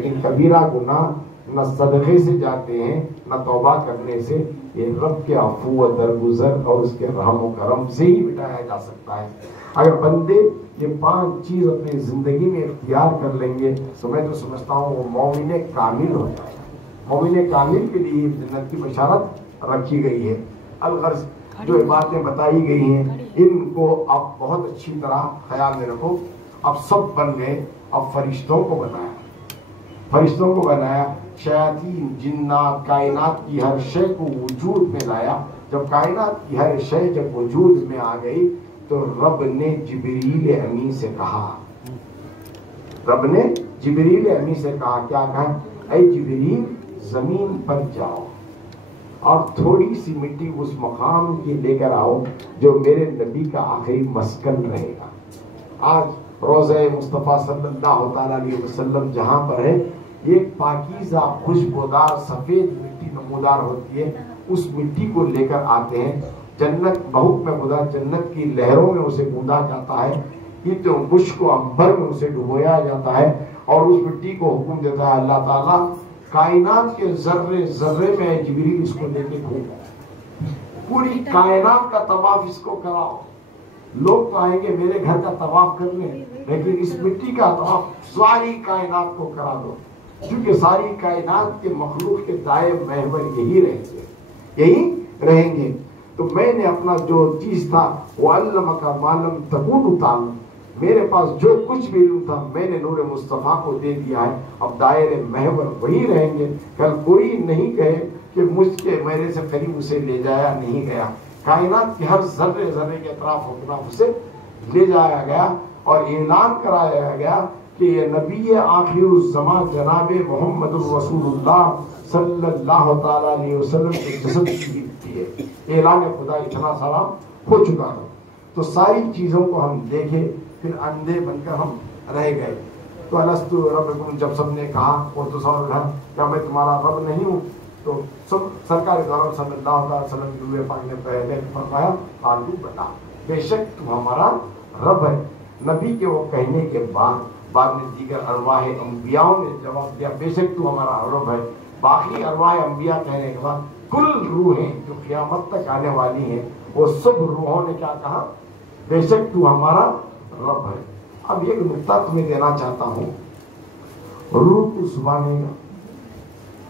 لیکن کبیرہ گناہ نہ صدقے سے جاتے ہیں نہ توبہ کرنے سے، یہ رب کے عفو و درگزر اور اس کے رحم و کرم سے ہی مٹایا جا سکتا ہے۔ اگر بندے یہ 5 چیز اپنی زندگی میں اختیار کر لیں گے تو میں تو سمجھتا ہوں وہ مومن کامل ہو جائے گا۔ مومن کامل کے لیے جنت کی بشارت رکھی گئی ہے۔ الغرض جو باتیں بتائی گئی ہیں ان کو آپ بہت اچھی طرح خیال میں رکھو۔ اب سب بن گئے، اب فرشتوں کو بنایا، فرشتوں کو بنایا، شیاطین، جنات، کائنات کی ہر شے کو وجود میں لایا۔ جب کائنات کی ہر شے جب وجود میں آ گئی تو رب نے جبریل امین سے کہا، رب نے جبریل امین سے کہا، کیا کہا؟ اے جبریل زمین پر جاؤ اور تھوڑی سی مٹی اس مقام کی لے کر آؤ جو میرے نبی کا آخری مسکن رہے گا۔ آج روضہ مصطفیٰ صلی اللہ تعالیٰ علیہ وسلم جہاں پر ہے، یہ پاکیزہ خوشبودار سفید مٹی نمودار ہوتی ہے، اس مٹی کو لے کر آتے ہیں۔ جنت بحکم خدا جنت کی لہروں میں اسے گوندا جاتا ہے، تو مشک و عنبر میں اسے ڈبویا جاتا ہے اور اس مٹی کو حکم دیتا ہے اللہ تعالیٰ کائنات کے ذرے ذرے میں جبریل اس کو لے کے گھومو، پوری کائنات کا طواف اس کو کراؤ۔ لوگ تو آئیں گے میرے گھر کا طواف کرنے، لیکن اس مٹی کا طواف ساری کائنات کو کرا دو، کیونکہ ساری کائنات کے مخلوق کے دائیں محور یہی رہیں گے، یہی رہیں گے۔ تو میں نے اپنا جو چیز تھا وَعَلَّمَكَ مَا لَمْ تَكُونُ تَعْلَمُ، میرے پاس جو کچھ بھی علم تھا میں نے نور مصطفیٰ کو دے دیا ہے، اب دائرے محور وہی رہیں گے۔ کل کوئی نہیں کہے کہ مجھ کے میرے سے قریب اسے لے جایا نہیں گیا، کائنات کے ہر ذرے ذرے کے اطراف و اطراف اسے لے جایا گیا اور اعلان کرایا گیا کہ یہ نبی آخر الزمان جناب محمد الرسول اللہ صلی اللہ تعالیٰ علیہ وسلم کے جسد کی ہے۔ اعلان خدا اتنا سارا ہو چکا ہے۔ تو ساری چیزوں کو ہم دیکھے، پھر اندھے بن کر ہم رہ گئے۔ تو الست ربکم جب سب نے کہا وہ تو سوال ہے کیا میں تمہارا رب نہیں ہوں؟ تو سب سرکار دارال صلی اللہ علیہ وسلم کے ہوئے پاک نے پہلے فرمایا قالوا بلا، بے شک تو ہمارا رب ہے۔ نبی کے وہ کہنے کے بعد میں دیگر ارواح انبیاء نے جواب دیا بے شک تو ہمارا رب ہے۔ باقی ارواح انبیاء کہنے کے بعد کل روحیں جو قیامت تک آنے والی ہیں وہ سب روحوں نے کیا کہا؟ بے شک تو ہمارا رب ہے۔ اب ایک نقطہ تمہیں دینا چاہتا ہوں، روح کو زبان ہے گا،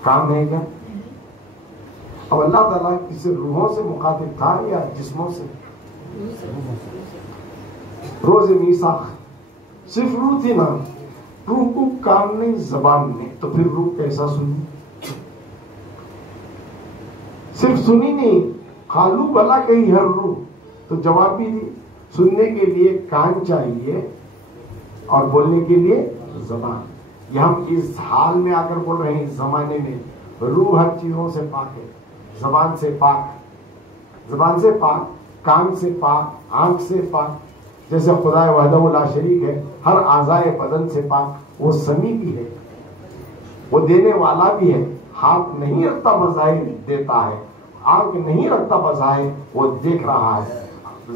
کام ہے گا؟ اب اللہ تعالیٰ کسی روحوں سے مخاطب تھا یا جسموں سے؟ روز میثاق صرف روح تھی نا، روح کو کام نہیں زبان نہیں، تو پھر روح کیسا سنی؟ صرف سنی نہیں، قالوا بلا کہی ہر روح، تو جواب بھی دی۔ سننے کے لیے کان چاہیے اور بولنے کے لیے زبان۔ یہ ہم اس حال میں آ کر بول رہے ہیں، اس زمانے میں روح ہر چیزوں سے پاک ہے، زبان سے پاک، زبان سے پاک، کان سے پاک، آنکھ سے پاک، جیسے خدا وحدہ لا شریک ہے، ہر اعضائے بدن سے پاک، وہ سمیع بھی ہے، وہ دینے والا بھی ہے، ہاتھ نہیں رکھتا بظاہر دیتا ہے، آنکھ نہیں رکھتا بظاہر وہ دیکھ رہا ہے،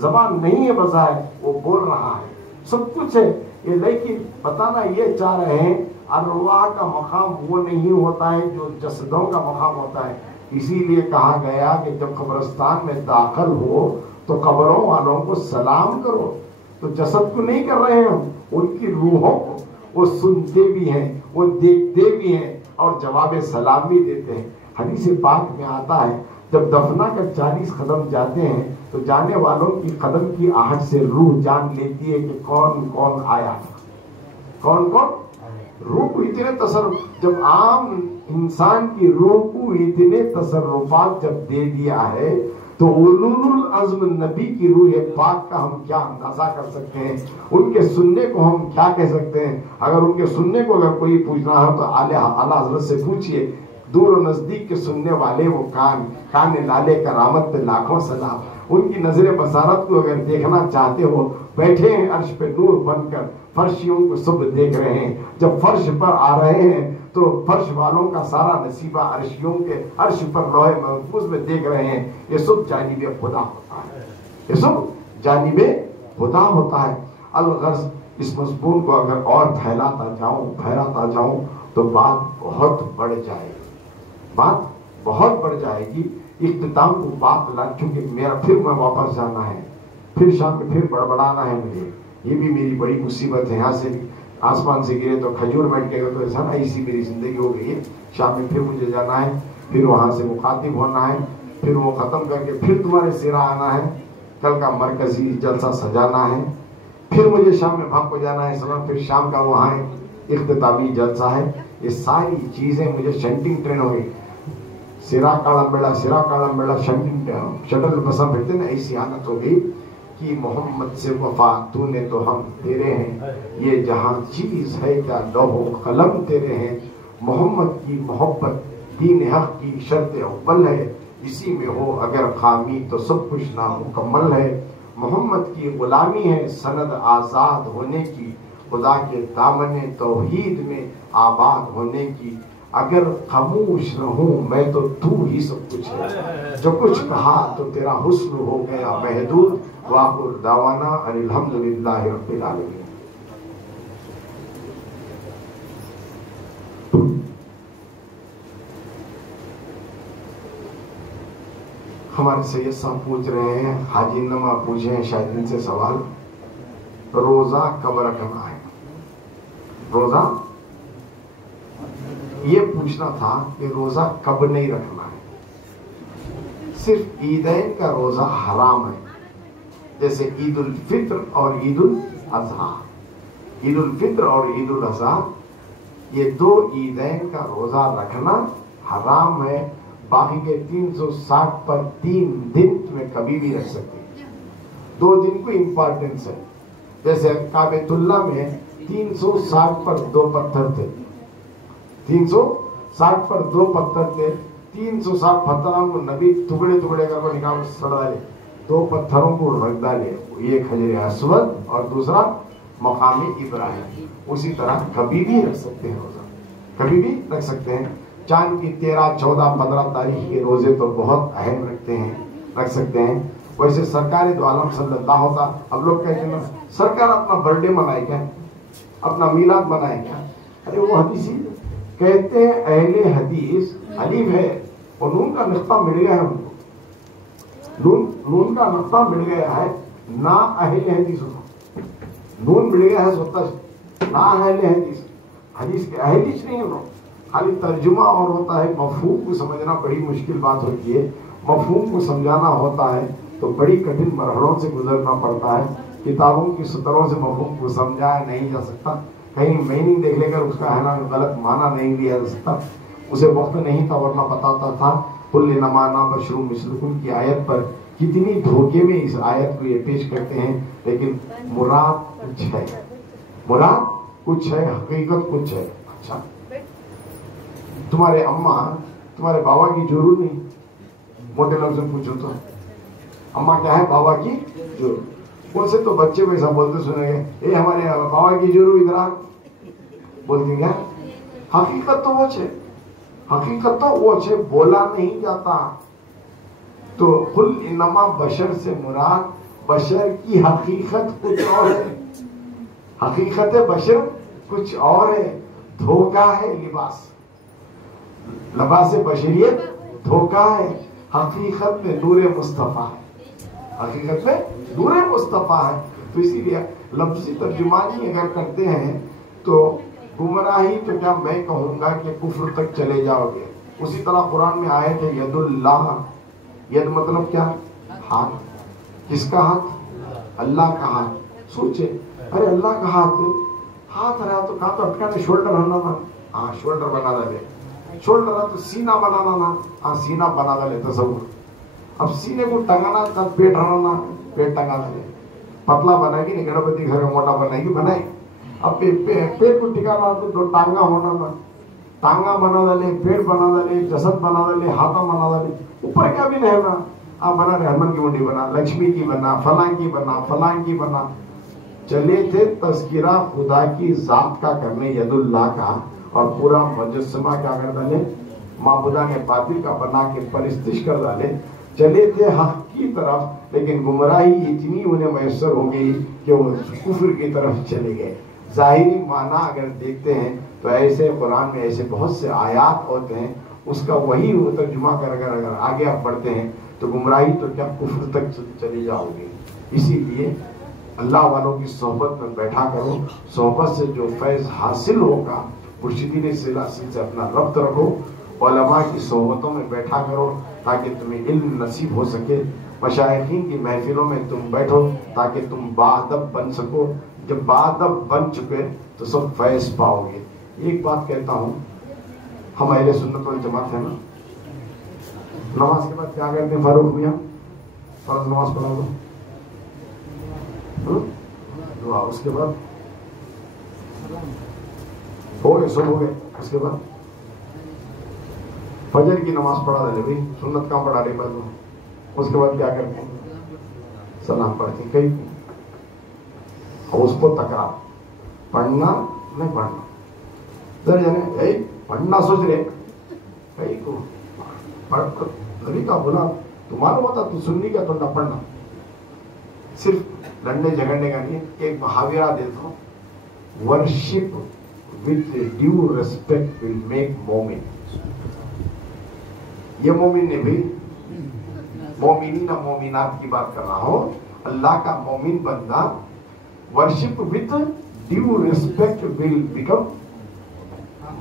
زبان نہیں ہے بظاہر وہ بول رہا ہے، سب کچھ ہے یہ۔ لیکن بتانا یہ چاہ رہے ہیں ارواح کا مقام وہ نہیں ہوتا ہے جو جسدوں کا مقام ہوتا ہے۔ اسی لیے کہا گیا کہ جب قبرستان میں داخل ہو تو قبروں والوں کو سلام کرو، تو جسد کو نہیں کر رہے ہیں ہم، ان کی روحوں کو، وہ سنتے بھی ہیں، وہ دیکھتے بھی ہیں اور جواب سلام بھی دیتے ہیں۔ حدیث پاک میں آتا ہے جب دفنا کر 40 قدم جاتے ہیں تو جانے والوں کی قدم کی آہٹ سے روح جان لیتی ہے کہ کون کون آیا، کون کون۔ روح کو اتنے تصرف، جب عام انسان کی روح کو اتنے تصرفات جب دے دیا ہے تو اولو العزم نبی کی روح پاک کا ہم کیا اندازہ کر سکتے ہیں، ان کے سننے کو ہم کیا کہہ سکتے ہیں۔ اگر ان کے سننے کو اگر کوئی پوچھنا ہو تو اعلیٰ حضرت سے پوچھئے، دور و نزدیک کے سننے والے وہ کان لالے کرامت پہ لاکھوں سلام۔ ان کی نظر بصارت کو اگر دیکھنا چاہتے ہو، بیٹھے ہیں عرش پہ نور بن کر، فرشیوں کو سب دیکھ رہے ہیں، جب فرش پر آ رہے ہیں تو فرش والوں کا سارا نصیبہ عرشیوں کے عرش پر لوح محفوظ میں دیکھ رہے ہیں۔ یہ سب جانب خدا ہوتا ہے، یہ سب جانب خدا ہوتا ہے۔ الغرض اس مضمون کو اگر اور پھیلاتا جاؤں تو بات بہت بڑھ جائے گی، بات بہت بڑھ جائے گی۔ اختتام کو بات لا، چونکہ میرا پھر میں واپس جانا ہے، پھر شام میں پھر بڑبڑانا ہے مجھے، یہ بھی میری بڑی مصیبت ہے۔ یہاں سے آسمان سے گرے تو کھجور بیٹھ کے تو ایسا نا، ایسی میری زندگی ہو گئی ہے۔ شام میں پھر مجھے جانا ہے، پھر وہاں سے مخاطب ہونا ہے، پھر وہ ختم کر کے پھر تمہارے سیرا آنا ہے، کل کا مرکزی جلسہ سجانا ہے، پھر مجھے شام میں بھاگ کو جانا ہے سلام، پھر شام کا وہاں اختتامی جلسہ ہے۔ یہ ساری چیزیں مجھے شنٹنگ ٹرین ہو گئی، سیرا کالم بیڑا شنٹنگ شٹل بسم پھرتے نا، ایسی حالت ہو گئی کہ محمد سے وفا تو نے تو ہم تیرے ہیں، یہ جہاں چیز ہے کیا لوح و قلم تیرے ہیں، محمد کی محبت دین حق کی شرط اول ہے، اسی میں ہو اگر خامی تو سب کچھ نامکمل ہے، محمد کی غلامی ہے سند آزاد ہونے کی، خدا کے دامن توحید میں آباد ہونے کی، اگر خاموش رہوں میں تو ہی سب کچھ ہے، جو کچھ کہا تو تیرا حسن ہو گیا محدود، وآخر دعوانا ان الحمدللہ رب العالمین۔ ہمارے سید صاحب پوچھ رہے ہیں، حاجی نما پوچھے ہیں شاید ان سے سوال، روزہ کب رکھنا ہے؟ روزہ یہ پوچھنا تھا کہ روزہ کب نہیں رکھنا ہے۔ صرف عیدین کا روزہ حرام ہے، جیسے عید الفطر اور عید الاضحیٰ۔ عید الفطر اور عید الاضحیٰ یہ دو عیدین کا روزہ رکھنا حرام ہے، باقی کے 360 پر 3 دن میں کبھی بھی رکھ سکتے ہیں۔ 2 دن کو امپارٹنس ہے، جیسے کعبۃ اللہ میں 360 پر 2 پتھر تھے، 360 پر 2 پتھر تھے، 360 پتھروں کو نبی ٹکڑے ٹکڑے کر کے نکال سڑ ڈالے، 2 پتھروں کو رکھ ڈالے، ایک حجر اسود اور دوسرا مقام ابراہیم۔ اسی طرح کبھی بھی رکھ سکتے ہیں روزہ، کبھی بھی رکھ سکتے ہیں۔ چاند کی 13، 14، 15 تاریخ کے روزے تو بہت اہم رکھ سکتے ہیں۔ ویسے سرکار دو عالم صلی اللہ ہوتا، اب لوگ کہتے ہیں سرکار اپنا برتھ ڈے منائے کیا، اپنا میلاد منائے کیا؟ ارے وہ حدیثی کہتے ہیں اہل حدیث الف ہے اور نون کا نقطہ مل گیا ہے ان کو، نون کا نقطہ مل گیا ہے، نہ اہل حدیث نون مل گیا ہے سوتا، نہ اہل حدیث، حدیث کے اہل ہی نہیں ہو، خالی ترجمہ اور ہوتا ہے، مفہوم کو سمجھنا بڑی مشکل بات ہوتی ہے، مفہوم کو سمجھانا ہوتا ہے تو بڑی کٹھن مرحلوں سے گزرنا پڑتا ہے، کتابوں کی سطروں سے مفہوم کو سمجھایا نہیں جا سکتا، کہیں میننگ دیکھ لے کر اس کا ہے نا غلط معنی نہیں لیا جا سکتا، اسے وقت نہیں تھا ورنہ بتاتا تھا۔ قل انما انا بشر مثلکم کی آیت پر کتنی دھوکے میں اس آیت کو یہ پیش کرتے ہیں، لیکن مراد کچھ ہے، مراد کچھ ہے، حقیقت کچھ ہے۔ اچھا تمہارے اماں تمہارے بابا کی ضرور نہیں، موٹے لفظ میں پوچھو تو اماں کیا ہے؟ بابا کی ضرور۔ ان سے تو بچے ویسا بولتے سنے گے، اے ہمارے بابا کی ضرور ادھر آ بولتے ہیں، حقیقت تو وہ ہے، حقیقت تو وہ ہے، بولا نہیں جاتا۔ تو قل انما بشر سے مراد بشر کی حقیقت کچھ اور ہے، حقیقت بشر کچھ اور ہے، دھوکہ ہے لباس، لباس بشریت دھوکہ ہے، حقیقت میں نور مصطفیٰ ہے، حقیقت میں نور مصطفیٰ ہے۔ تو اسی لیے لفظی ترجمانی اگر کرتے ہیں تو گمراہی تو کیا میں کہوں گا کہ کفر تک چلے جاؤ گے۔ اسی طرح قرآن میں آئے تھے ید اللہ، ید مطلب کیا؟ ہاتھ، کس کا ہاتھ؟ اللہ کا ہاتھ۔ سوچے ارے اللہ کا ہاتھ رہا تو کہاں تو اٹکانے شولڈر ہونا نا، ہاں شولڈر بنا دے، شولڈر رہا تو سینہ بنانا نا، ہاں سینہ بنا دے، تصور۔ اب سینے کو ٹنگانا تب پیٹ رہنا، پیٹ ٹنگا دے، پتلا بنائے گی نہیں، گڑبتی گھر میں موٹا بنائے گی، بنائے۔ اب پیٹ کو ٹکانا تو 2 ٹانگا ہونا نا، ٹانگا بنا دے، پیٹ بنا دے، جسد بنا دے، ہاتھا بنا دے، اوپر کیا بھی نہیں ہونا، آپ بنا رحمن کی منڈی بنا، لکشمی کی بنا، فلاں کی بنا، فلاں کی بنا۔ چلے تھے تذکرہ خدا کی ذات کا کرنے ید اللہ کا، اور پورا مجسمہ کیا کر ڈالے، معبودان باطل کا بنا کے پرستش کر ڈالے۔ چلے تھے حق کی طرف، لیکن گمراہی اتنی انہیں میسر ہو گئی کہ وہ کفر کی طرف چلے گئے۔ ظاہری معنی اگر دیکھتے ہیں تو ایسے قرآن میں ایسے بہت سے آیات ہوتے ہیں، اس کا وہی ترجمہ اگر آگے آپ پڑھتے ہیں تو گمراہی تو کیا کفر تک چلی جاؤ گے۔ اسی لیے اللہ والوں کی صحبت میں بیٹھا کرو، صحبت سے جو فیض حاصل ہوگا مرشدین سلسلے سے اپنا ربط رکھو، علماء کی صحبتوں میں بیٹھا کرو تاکہ تمہیں علم نصیب ہو سکے، مشائخین کی محفلوں میں تم بیٹھو تاکہ تم باادب بن سکو، جب باادب بن چکے تو سب فیض پاؤ گے۔ ایک بات کہتا ہوں، ہم اہل سنت والجماعت ہیں نا، نماز کے بعد کیا کرتے ہیں فاروق میاں؟ فرض نماز پڑھا دو، دعا، اس کے بعد ہو گئے، سب ہو گئے، اس کے بعد فجر کی نماز پڑھا دے بھائی، سنت کہاں پڑھا رہے بعد، اس کے بعد کیا کرتے ہیں؟ سلام پڑھتے ہیں کئی، اور اس کو تکرار، پڑھنا نہیں پڑھنا، ذرا جانے پڑھنا سوچ رہے کئی کو نبی کا بولا تو معلوم ہوتا، تو سننی کا تو نہ پڑھنا، صرف لڑنے جھگڑنے کا نہیں۔ ایک محاورہ دیتا ہوں، worship with due respect will make مومن۔ یہ مومن نے بھی مومنین مومنات کی بات کر رہا ہوں، اللہ کا مومن بندہ worship with due respect will become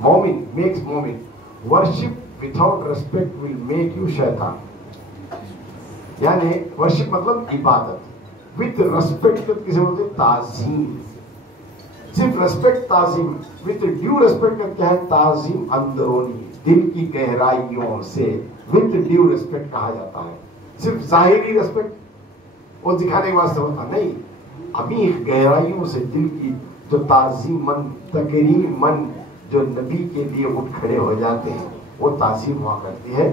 مومن، makes مومن۔ Worship without respect will make you شیطان۔ یعنی ورشپ مطلب عبادت، with respect کسے بولتے؟ تعظیم، صرف ریسپیکٹ تعظیم، وتھ ڈیو ریسپیکٹ کیا ہے؟ تعظیم اندرونی دل کی گہرائیوں سے وتھ ڈیو ریسپیکٹ کہا جاتا ہے۔ صرف ظاہری ریسپیکٹ وہ دکھانے کے واسطے ہوتا نہیں، عمیق گہرائیوں سے دل کی جو تعظیم مند تکریم مند جو نبی کے لیے اٹھ کھڑے ہو جاتے ہیں وہ تعظیم ہوا کرتی ہے۔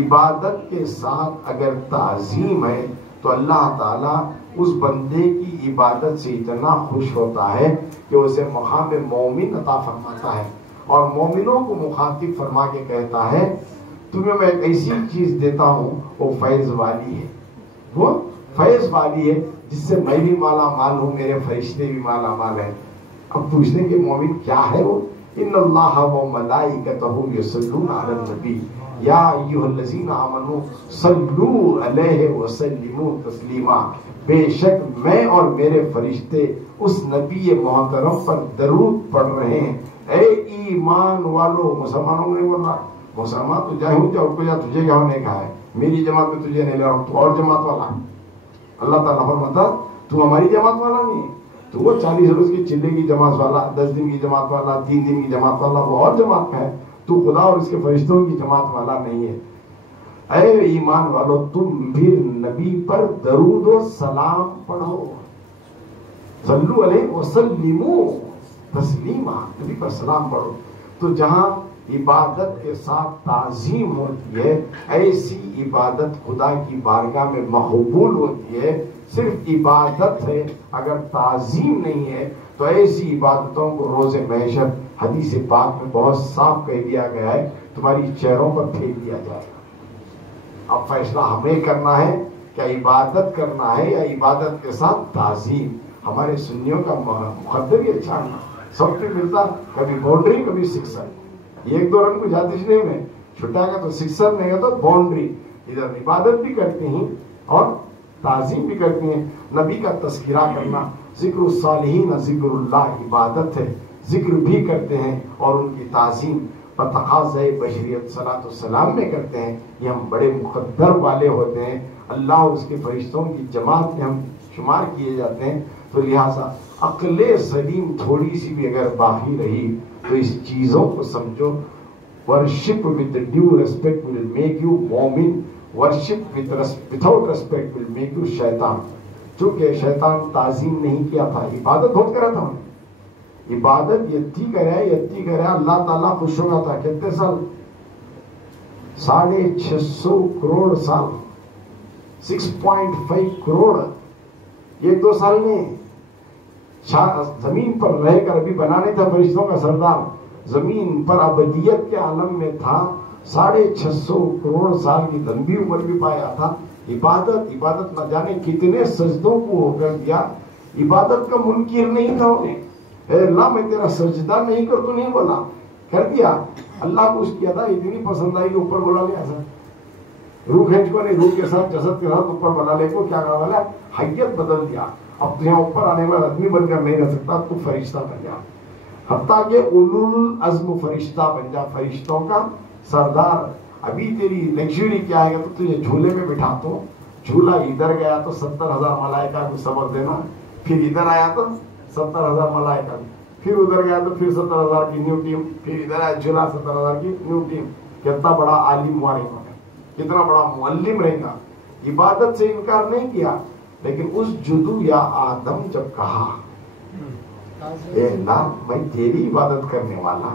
عبادت کے ساتھ اگر تعظیم ہے تو اللہ تعالیٰ اس بندے کی عبادت سے اتنا خوش ہوتا ہے کہ اسے مقام مومن عطا فرماتا ہے، اور مومنوں کو مخاطب فرما کے کہتا ہے تمہیں میں ایک ایسی چیز دیتا ہوں وہ فیض والی ہے، وہ فیض والی ہے جس سے میں بھی مالا مال ہوں، میرے فرشتے بھی مالا مال ہیں۔ اب پوچھنے کے مومن کیا ہے وہ؟ ان اللہ و ملائکتہ یصلون علی النبی یا ایھا الذین آمنوا صلوا علیہ وسلموا تسلیما، بے شک میں اور میرے فرشتے اس نبی محترم پر درود پڑھ رہے ہیں۔ اے ایمان والو، مسلمانوں نے بول رہا، مسلمان تو جائے ہوں جاؤ کو، یا تجھے کیا ہونے کہا ہے، میری جماعت میں تجھے نہیں لے رہا ہوں، تو اور جماعت والا۔ اللہ تعالیٰ فرماتا تو ہماری جماعت والا نہیں ہے، تو وہ 40 روز کی چلے کی جماعت والا، 10 دن کی جماعت والا، 3 دن کی جماعت والا، وہ اور جماعت کا ہے، تو خدا اور اس کے فرشتوں کی جماعت والا نہیں ہے۔ اے ایمان والو، تم بھی نبی پر درود و سلام پڑھو، صلو علیہ وسلموا تسلیما، نبی پر سلام پڑھو۔ تو جہاں عبادت کے ساتھ تعظیم ہوتی ہے، ایسی عبادت خدا کی بارگاہ میں مقبول ہوتی ہے۔ صرف عبادت ہے، اگر تعظیم نہیں ہے تو ایسی عبادتوں کو روز محشر حدیث پاک میں بہت صاف کہہ دیا گیا ہے تمہاری چہروں پر پھینک دیا جائے گا۔ اب فیصلہ ہمیں کرنا ہے کہ عبادت کرنا ہے یا عبادت کے ساتھ تعظیم۔ ہمارے سنیوں کا مقدر ہی اچھا ہے، سب پہ ملتا، کبھی باؤنڈری کبھی سکسر، ایک دو رن کو جاتی نہیں میں چھٹا گا تو سکسر نہیں گا تو باؤنڈری، ادھر عبادت بھی کرتے ہیں اور تعظیم بھی کرتے ہیں۔ نبی کا تذکرہ کرنا، ذکر الصالحین ذکر اللہ عبادت ہے، ذکر بھی کرتے ہیں اور ان کی تعظیم بتقاضۂ بشریت صلاۃ والسلام میں کرتے ہیں۔ یہ ہم بڑے مقدر والے ہوتے ہیں، اللہ اور اس کے فرشتوں کی جماعت میں ہم شمار کیے جاتے ہیں، تو لہٰذا عقل سلیم تھوڑی سی بھی اگر باقی رہی تو اس چیزوں کو سمجھو۔ Worship with due respect will make you مومن، worship without respect will make you شیطان۔ چونکہ شیطان تعظیم نہیں کیا تھا، عبادت بہت کرا تھا، عبادت یتی کرے اللہ تعالیٰ خوش ہوگا تھا۔ کتنے سال؟ 650 کروڑ سال، 6.5 کروڑ، یہ 2 سال نہیں۔ زمین پر رہ کر ابھی بنانے تھا فرشتوں کا سردار، زمین پر ابدیت کے عالم میں تھا، 650 کروڑ سال کی لمبی عمر بھی پایا تھا۔ عبادت نہ جانے کتنے سجدوں کو ہو کر دیا، عبادت کا منکر نہیں تھا انہیں، اے اللہ میں تیرا سجدہ نہیں کر، تو نہیں بولا، کر دیا. اللہ کو اس کی ادا اتنی پسند آئی کہ اوپر بولا لے. ایسا روح کھینچ کو نہیں، روح کے ساتھ جسد کے ساتھ اوپر بنا لے کو کیا کہا والا حیت بدل دیا. اب تو یہاں اوپر آنے والا آدمی بن کر نہیں رہ سکتا، تو فرشتہ بن جا. حتیٰ کہ اولو العزم فرشتہ بن جا، فرشتوں کا سردار. ابھی تیری لگژری کیا ہے کہ تو تجھے جھولے میں بٹھا تو جھولا ادھر گیا تو 70,000 ملائکہ کو سبق دینا، پھر ادھر آیا تو 70,000 ملائکہ، پھر ادھر گیا تو پھر 70,000 کی نیو ٹیم، پھر ادھر آیا جھولا 70,000 کی نیو ٹیم. کتنا بڑا عالم ہوا رہے گا، کتنا بڑا معلم رہے گا. عبادت سے انکار نہیں کیا، لیکن اس جدو یا آدم جب کہا اے اللہ میں تیری عبادت کرنے والا،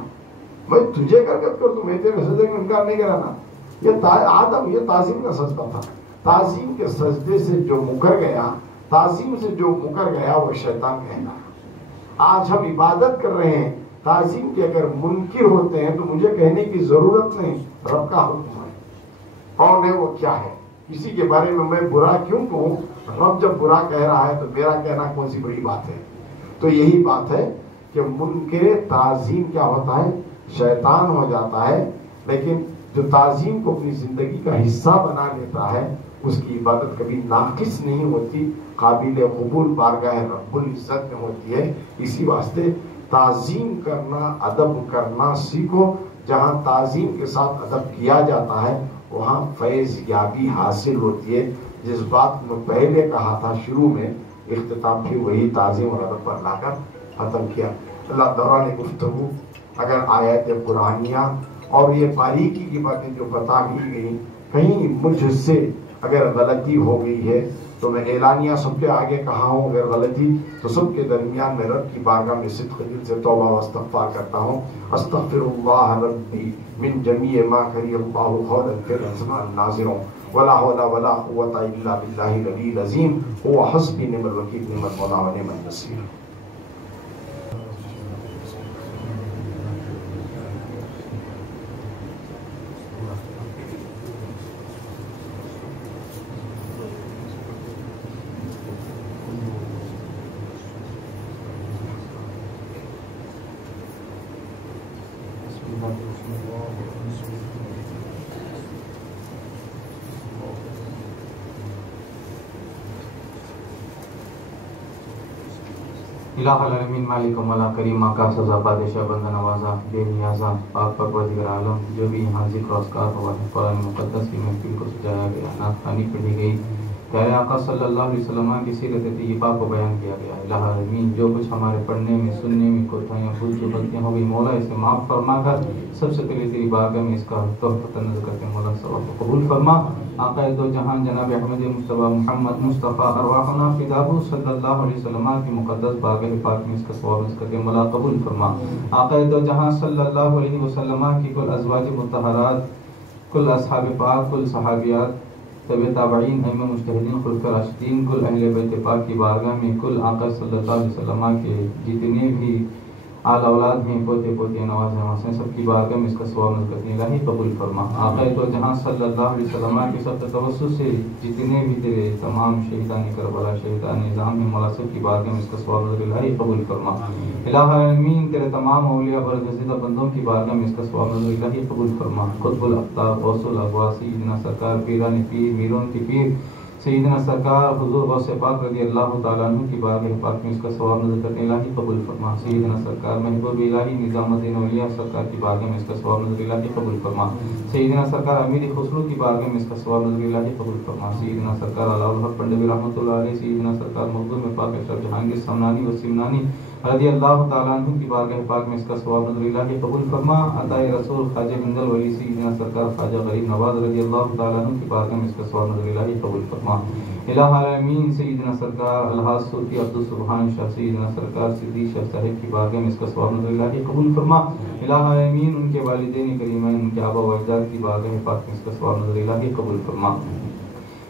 میں تجھے کرکت کر دوں، میں تیرے سجدے کا انکار نہیں کرانا. یہ آدم یہ تعظیم کا سجدہ تھا. تعظیم کے سجدے سے جو مکر گیا، تعظیم سے جو مکر گیا وہ شیطان کہنا. آج ہم عبادت کر رہے ہیں، تعظیم کے اگر منکر ہوتے ہیں تو مجھے کہنے کی ضرورت نہیں، رب کا حکم ہے. کون ہے وہ، کیا ہے، کسی کے بارے میں برا کیوں کہوں؟ رب جب برا کہہ رہا ہے تو میرا کہنا کون سی بڑی بات ہے. تو یہی بات ہے کہ منکر تعظیم کیا ہوتا ہے، شیطان ہو جاتا ہے. لیکن جو تعظیم کو اپنی زندگی کا حصہ بنا لیتا ہے اس کی عبادت کبھی ناقص نہیں ہوتی، قابل قبول بارگاہ رب العزت میں ہوتی ہے. اسی واسطے تعظیم کرنا، ادب کرنا سیکھو. جہاں تعظیم کے ساتھ ادب کیا جاتا ہے وہاں فیض یابی حاصل ہوتی ہے. جس بات میں پہلے کہا تھا شروع میں، اختتام بھی وہی تعظیم اور ادب پر لا کر ختم کیا. اللہ دوران گفتگو اگر آیات قرآنیہ اور یہ باریکی کی باتیں جو بتا دی گئی، کہیں مجھ سے اگر غلطی ہو گئی ہے تو میں اعلانیہ سب کے آگے کہا ہوں، اگر غلطی تو سب کے درمیان میں رب کی بارگاہ میں صدق دل سے توبہ و استغفار کرتا ہوں. استغفر اللہ ربی من جمیع ما کری اللہ قولا فی الناظرون ولا حول ولا قوة الا باللہ العلی العظیم هو حسبی نعم الوکیل نعم المولا و نعم النصیر. الہ العالمین مالک و مولا کریم آقا سزا بادشاہ بندہ نوازا بے نیازا پاک پروردگار عالم، جو بھی یہاں ذکر و اذکار ہوا ہے، قرآن مقدس کی محفل کو سجایا گیا، نعت خوانی پڑھی گئی، پیارے آقا صلی اللہ علیہ وسلم کی سیرت طیبہ کو بیان کیا گیا. الہ العالمین جو کچھ ہمارے پڑھنے میں سننے میں کوتاہیاں بھول جو غلطیاں ہو گئی، مولا اسے معاف فرما کر سب سے پہلے تیری بارگاہ میں اس کا تحفہ نظر کرتے ہیں، مولا ثواب کو قبول فرما. آقا دو جہان جناب احمد مصطفیٰ محمد مصطفیٰ ارواحنا فداہ صلی اللہ علیہ وسلم کی مقدس بارگاہ پاک میں اس کا ثواب نظر کرتے ہیں، مولا قبول فرما. آقا دو جہان صلی اللہ علیہ وسلم کی کل ازواج مطہرات، کل اصحاب پاک، کل صحابیات، طبع تابعین، ائمہ مجتہدین، خلفاء راشدین، کل اہل بیت پاک کی بارگاہ میں کل آقا صلی اللہ علیہ وسلم کے جتنے بھی آل اولاد ہیں، پوتے پوتے نواز ہیں، سب کی بارگاہ میں اس کا ثواب نظر کرتے ہیں، الہی قبول فرما. آقا تو جہاں صلی اللہ علیہ وسلم کے سب توسط سے جتنے بھی تیرے تمام شہیدان کربلا، شہیدان نظام ہیں، مولا سب کی بارگاہ میں اس کا ثواب نظر الہی قبول فرما. الہ العالمین تیرے تمام اولیاء برگزیدہ بندوں کی بارگاہ میں اس کا ثواب نظر الہی قبول فرما. قطب الاقطاب غوث الاغواث سیدنا سرکار پیران پیر میرون کی پیر سیدنا سرکار حضور غوث پاک رضی اللہ تعالیٰ عنہ کی بارگاہ پاک میں اس کا ثواب نظر کرتے ہیں، الہی قبول فرما. سیدنا سرکار محبوب الہی نظام الدین اولیاء سرکار کی بارگاہ میں اس کا ثواب نظر الہی قبول فرما. سیدنا سرکار امیر خسرو کی بارگاہ میں اس کا ثواب نظر الہی قبول فرما. سیدنا سرکار علاء الحق پنڈوی رحمۃ اللہ علیہ، سیدنا سرکار مخدوم پاک اشرف جہانگیر سمنانی و سمنانی رضی اللہ تعالیٰ عنہ کی بارگاہ پاک میں اس کا ثواب نظر الہی قبول فرما. عطائے رسول خواجہ بندل ولی سیدنا سرکار خواجہ غریب نواز رضی اللہ تعالیٰ عنہ کی بارگاہ میں اس کا ثواب نظر الہی قبول فرما. الہ العالمین سیدنا سرکار الحاظ صوفی عبدالسبحان شاہ سیدنا سرکار صدیق شاہ صاحب کی بارگاہ میں اس کا ثواب نظر الہی قبول فرما. الہ العالمین ان کے والدین کریمین، ان کے آبا و اجداد کی بارگاہ پاک میں اس کا ثواب نظر الہی قبول فرما.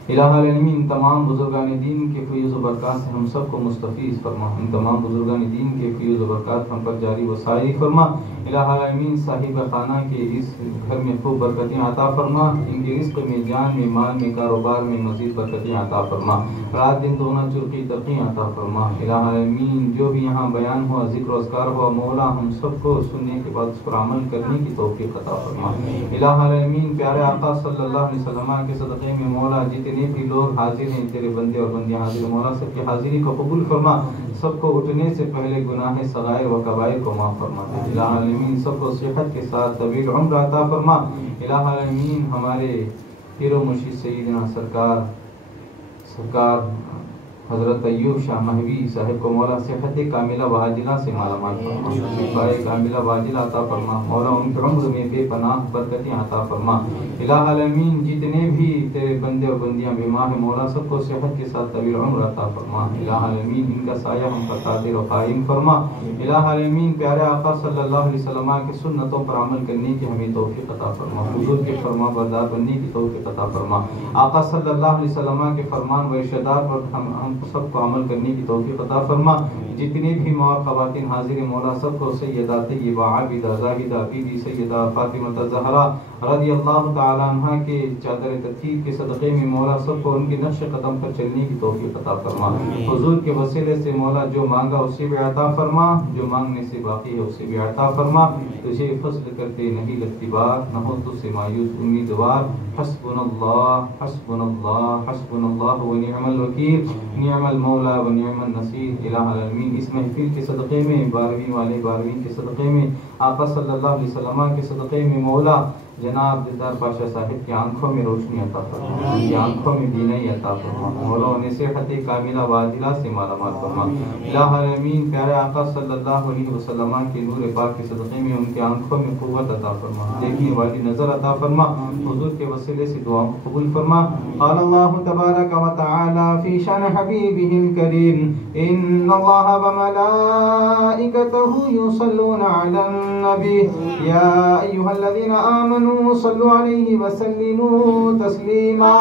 الہ العالمین تمام بزرگان دین کے فیض و برکات سے ہم سب کو مستفیض فرما، ان تمام بزرگان دین کے فیض و برکات ہم پر جاری و ساری فرما۔ الہ العالمین صاحب خانہ کے اس گھر میں خوب برکتیں عطا فرما، ان کے رزق میں، جان میں، مال میں، کاروبار میں مزید برکتیں عطا فرما، رات دن دونوں چرخی ترقی عطا فرما۔ الہ العالمین جو بھی یہاں بیان ہوا، ذکر و اذکار ہوا، مولا ہم سب کو سننے کے بعد اس پر عمل کرنے کی توفیق عطا فرما۔ الہ العالمین پیارے آقا صلی اللہ علیہ وسلم کے صدقے میں مولا جتنے بھی لوگ حاضر ہیں، تیرے بندے اور بندیاں حاضر ہیں، مولا سب کی حاضری کو قبول فرما، سب کو اٹھنے سے پہلے گناہ صغائر و کبائر کو معاف فرما دے۔ الہ العالمین سب کو صحت کے ساتھ طویل عمر عطا فرما۔ الہ العالمین ہمارے پیر و مرشد سیدنا سرکار حضرت ایوب شاہ مہوی صاحب کو مولا صحت کاملہ و عاجلہ سے مالا مال فرما، شفاء کاملہ و عاجلہ عطا فرما، مولا ان کے عمر میں بے پناہ برکتیں عطا فرما۔ الہ العالمین جتنے بھی تیرے بندے اور بندیاں بیمار ہیں، مولا سب کو صحت کے ساتھ طویل عمر عطا فرما۔ الہ العالمین ان کا سایہ ہم پر قادر و قائم فرما۔ الہ العالمین پیارے آقا صلی اللہ علیہ وسلم کی سنتوں پر عمل کرنے کی ہمیں توفیق عطا فرما، حضور کے فرما بردار بننے کی توفیق عطا فرما۔ آقا صلی اللہ علیہ وسلم کے فرمان و ارشادات پر ہم سب کو عمل کرنے کی توفیق عطا فرما۔ جتنے بھی ماں خواتین حاضر ہیں، مولا سب کو سیدہ طیبہ عابدہ زاہدہ بی بی سیدہ فاطمہ زہرا رضی اللہ تعالی عنہ کے چادر تطہیر کے صدقے میں مولا سب کو ان کے نقش قدم پر چلنے کی توفیق عطا فرما۔ حضور کے وسیلے سے مولا جو مانگا اسے بھی عطا فرما، جو مانگنے سے باقی ہے اسے بھی عطا فرما۔ تجھے فضل کرتے نہیں لگتی بار، نہ ہو تجھ سے مایوس امیدوار۔ حسبنا اللہ حسبنا اللہ حسبنا اللہ و نعم الوکیل، نعم المولا و نعم النصیر۔ الہ العالمین اس محفل کے صدقے میں، 12ویں والے 12ویں کے صدقے میں، آقا صلی اللہ علیہ وسلم کے صدقے میں مولا جناب دلدار پاشا صاحب کی آنکھوں میں روشنی عطا فرما، ان کی آنکھوں میں بینائی عطا فرما، مولا انہیں صحت کاملہ و عاجلہ سے مالا مال فرما۔ الہ العالمین پیارے آقا صلی اللہ علیہ وسلم کے نور پاک کے صدقے میں ان کی آنکھوں میں قوت عطا فرما، دیکھنے والی نظر عطا فرما، حضور کے وسیلے سے دعاؤں کو قبول فرما۔ قال اللہ تبارک و تعالی فی شان حبیبہ الکریم، ان اللہ وملائکتہ یصلون علی النبی یا ایھا الذین آمنوا صلوا علیہ وسلموا تسلیما۔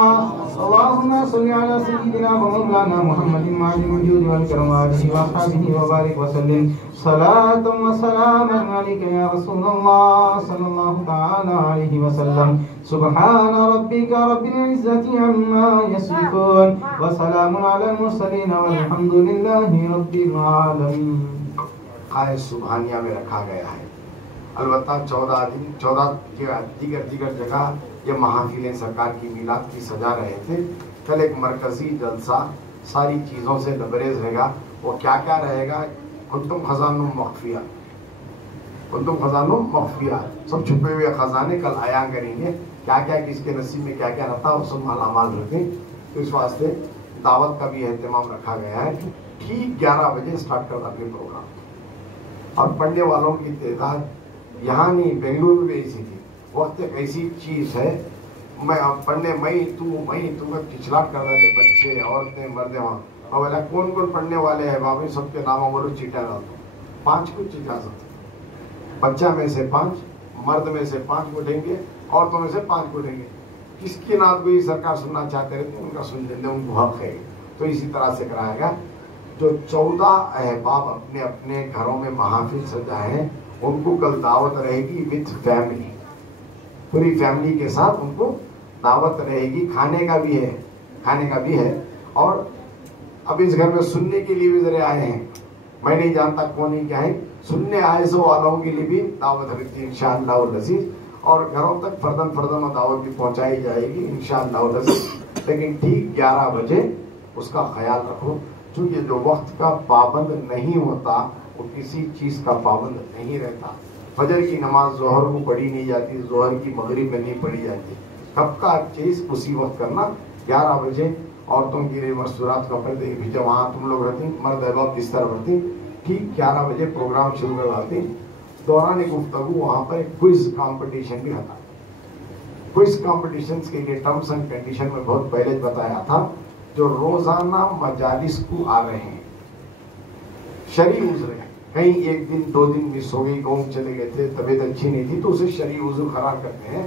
اللهم صل على سيدنا ومولانا محمد معدن الجود والكرم وآله وأصحابه وبارك وسلم صلاة وسلاما عليك يا رسول الله صلى الله تعالى عليه وسلم۔ سبحان ربك رب العزة عما يصفون وسلام على المرسلين والحمد لله رب العالمين۔ آئے سبحانیہ میں رکھا گیا ہے، البتہ 14 دیگر جگہ یہ محافلیں سرکار کی میلاد کی سجا رہے تھے۔ کل ایک مرکزی جلسہ ساری چیزوں سے لبریز رہے گا۔ وہ کیا کیا رہے گا؟ کنتم خزان مخفیہ، کنتم خزان مخفیہ، سب چھپے ہوئے خزانے کل عیاں کریں گے، کیا کیا کس کے نصیب میں کیا کیا رہتا ہے، وہ سب مالا مال رکھیں۔ تو اس واسطے دعوت کا بھی اہتمام رکھا گیا ہے۔ ٹھیک 11 بجے سٹارٹ کرنا اپنے پروگرام، اور پڑھنے والوں کی تعداد یہاں نہیں بنگلور میں ایسی تھی۔ وقت ایک ایسی چیز ہے، میں پڑھنے میں تو کچلاٹ کر رہے تھے، بچے عورتیں مردیں وہاں، اور بولا کون پڑھنے والے ہیں بابا، سب کے ناموں بولو چیٹا ڈال دو، 5 کو چٹا سکتے، بچہ میں سے 5، مرد میں سے 5 اٹھیں گے، عورتوں میں سے 5 اٹھیں گے۔ کس کی نعت کو سرکار سننا چاہتے رہتے ان کا سن لیں گے، ان کو حق ہے۔ تو اسی طرح سے کرایا گا۔ جو 14 احباب اپنے اپنے گھروں میں محافل سجائے ہیں، ان کو کل دعوت رہے گی وتھ فیملی، پوری فیملی کے ساتھ ان کو دعوت رہے گی۔ کھانے کا بھی ہے، اور اب اس گھر میں سننے کے لیے بھی ذرا آئے ہیں، میں نہیں جانتا کون ہی کیا ہے، سننے آئے سو والوں کے لیے بھی دعوت رہتی ہے انشاءاللہ العزیز، اور گھروں تک فردن دعوت بھی پہنچائی جائے گی انشاءاللہ العزیز۔ لیکن ٹھیک 11 بجے اس کا خیال رکھو، چونکہ جو وقت کا پابند نہیں ہوتا وہ کسی چیز کا پابند نہیں رہتا۔ فجر کی نماز ظہر کو پڑھی نہیں جاتی، ظہر کی مغرب میں نہیں پڑھی جاتی، کب کا چیز اسی وقت کرنا۔ 11 بجے عورتوں کی مستورات کا پردے بھی جب وہاں تم لوگ رہتی، مرد احباب بستر بھرتی، ٹھیک 11 بجے پروگرام شروع کرواتی۔ دوران گفتگو وہاں پر ایک کوئز کمپٹیشن بھی ہوتا۔ کوئز کمپٹیشنز کے لیے ٹرمز اینڈ کنڈیشن میں بہت پہلے بتایا تھا، جو روزانہ مجالس کو آ رہے ہیں، شرعی عذر ہے، کہیں 1 دن 2 دن مس ہو گئی، گاؤں چلے گئے تھے، طبیعت اچھی نہیں تھی، تو اسے شرعی عذر قرار کرتے ہیں۔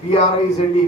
PRICD,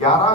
11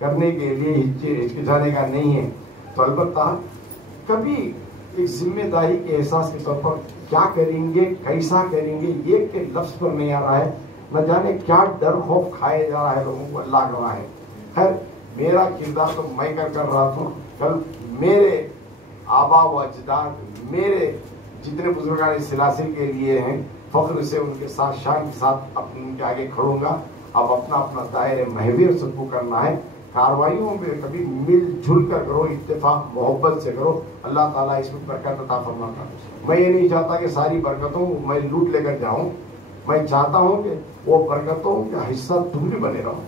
کرنے کے لیے ہچکچانے کا نہیں ہے. تو البتہ کبھی ایک ذمہ داری کے احساس کے طور پر کیا کریں گے، کیسا کریں گے، یہ کہ لفظ پر نہیں آ رہا ہے. نہ جانے کیا ڈر خوف کھائے جا رہا ہے لوگوں کو، اللہ گواہ ہے. خیر میرا کردار تو میں کر رہا تھا. کل میرے آبا و اجداد، میرے جتنے بزرگان سلاسل کے لیے ہیں، فخر سے ان کے ساتھ شان کے ساتھ ان کے آگے کھڑوں گا. اب اپنا اپنا دائرے محور سب کو کرنا ہے. کاروائیوں میں کبھی مل جل کر کرو، اتفاق محبت سے کرو. اللہ تعالیٰ اس میں برکت عطا فرماتا. میں یہ نہیں چاہتا کہ ساری برکتوں میں لوٹ لے کر جاؤں. میں چاہتا ہوں کہ وہ برکتوں کا حصہ تم بھی بنے رہو.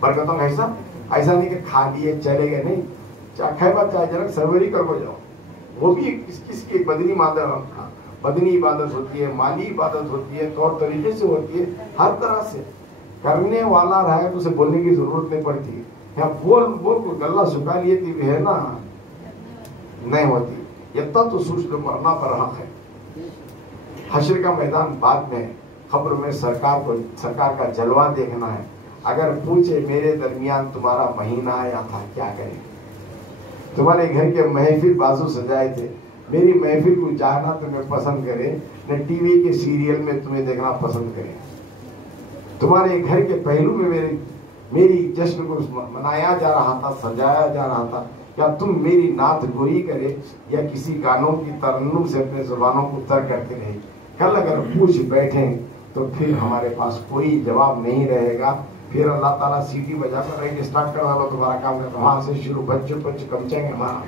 برکتوں کا حصہ ایسا نہیں کہ کھا لیے چلے گئے، نہیں. چاہے بات چاہے جنک سروری کر کو جاؤ. وہ بھی کس کی بدنی بدنی عبادت ہوتی ہے، مالی عبادت ہوتی ہے، طور طریقے سے ہوتی ہے. ہر طرح سے کرنے والا رہے تو اسے بولنے کی ضرورت نہیں پڑتی. یا بول کو گلہ سکھا لیے تھی ہے نا، نہیں ہوتی. اتنا تو سوچ لو مرنا پر حق ہے. حشر کا میدان بعد میں، خبر میں سرکار کا جلوہ دیکھنا ہے. اگر پوچھے میرے درمیان تمہارا مہینہ آیا تھا کیا کریں. تمہارے گھر کے محفل بازو سجائے تھے، میری محفل کو جانا تمہیں پسند کرے، نہ ٹی وی کے سیریل میں تمہیں دیکھنا پسند کرے. تمہارے گھر کے پہلو میں میری جشن کو منایا جا رہا تھا، سجایا جا رہا تھا. کیا تم میری نعت گوئی کرے یا کسی گانوں کی ترنم سے اپنے زبانوں کو تر کرتے رہے. کل اگر پوچھ بیٹھیں تو پھر ہمارے پاس کوئی جواب نہیں رہے گا. پھر اللہ تعالیٰ سیٹی بجا کر رہے اسٹارٹ کروا لو تمہارا کام کرنا، وہاں سے شروع بچوں کمچیں گے ہمارا.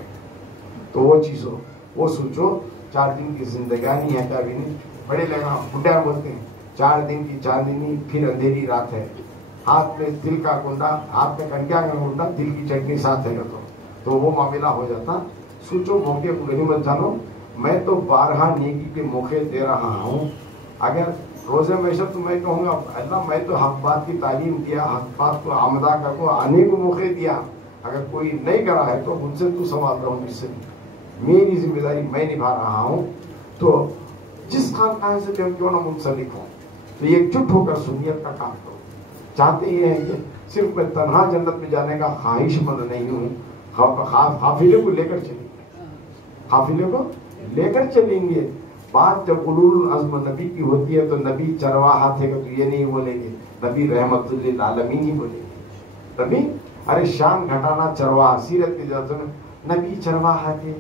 تو وہ چیز ہو، وہ سوچو. 4 دن کی زندگانی ہے. کیا بھی نہیں بڑے لگا بڈھا بولتے ہیں 4 دن کی چاندنی پھر اندھیری رات ہے. ہاتھ میں تل کا کنڈا، ہاتھ میں کنڈیا کا کنڈا، تل کی چٹنی ساتھ ہے تو وہ معاملہ ہو جاتا. سوچو موقع کو غنیمت جانو. میں تو 12 نیکی کے موقع دے رہا ہوں. اگر روزے میشر تو میں کہوں گا اللہ میں تو حق بات کی تعلیم دیا، حق بات کو آمدہ کر کو آنے کو موقع دیا. اگر کوئی نہیں کرا ہے تو مجھ سے تو سوال رہا ہوں، جس سے میری ذمہ داری میں نبھا رہا ہوں. تو جس خانقاہ سے کیوں نہ منسلک ہوں تو ایک جٹ ہو کر سنیت کا کام کرو. چاہتے یہ ہیں کہ صرف میں تنہا جنت میں جانے کا خواہش مند نہیں ہوں. قافلے کو لے کر چلیں گے، قافلے کو لے کر چلیں گے. بات جب اولو العزم نبی کی ہوتی ہے تو نبی چرواہا تھے کہ تو یہ نہیں بولیں گے، نبی رحمت للعالمین ہی بولیں گے. نبی ارے شان گھٹانا چرواہا. سیرت کے جاتے ہیں نبی چرواہا تھے،